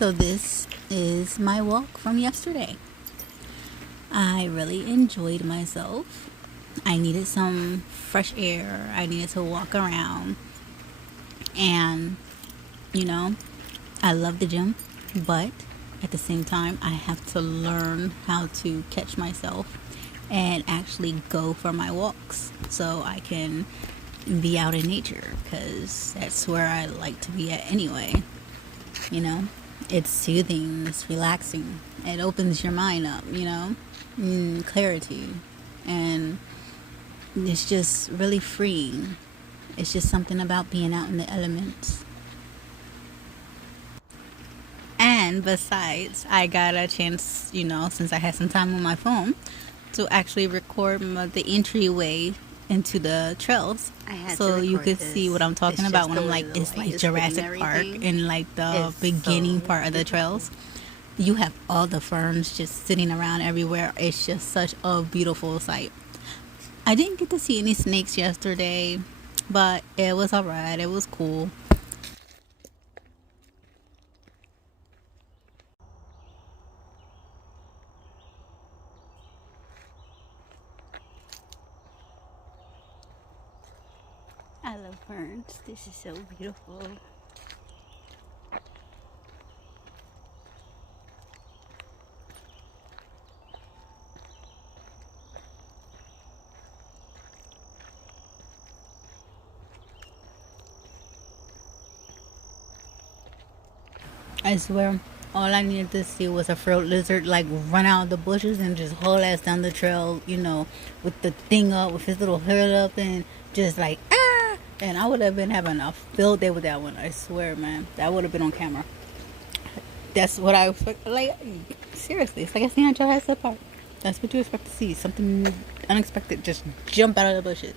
So this is my walk from yesterday. I really enjoyed myself. I needed some fresh air. I needed to walk around. And, you know, I love the gym, but at the same time, I have to learn how to catch myself and actually go for my walks so I can be out in nature because that's where I like to be at anyway. You know, it's soothing, it's relaxing, it opens your mind up, clarity, and it's just really freeing. It's just something about being out in the elements. And besides, I got a chance, since I had some time on my phone, to actually record the entryway into the trails. I had So to you record could this. see what I'm talking It's about just when the I'm way like, the it's light like is hitting Jurassic Park everything. in like the It's beginning so part of the trails. You have all the ferns just sitting around everywhere. It's just such a beautiful sight. I didn't get to see any snakes yesterday, but it was alright. It was cool. I love ferns. This is so beautiful. I swear, all I needed to see was a throat lizard like run out of the bushes and just haul ass down the trail, with the thing up, with his little hood up, and just like, ah! And I would have been having a field day with that one. I swear, man. That would have been on camera. That's what I expect. Like, seriously, it's like I seen at Jurassic Park. That's what you expect to see. Something unexpected just jump out of the bushes.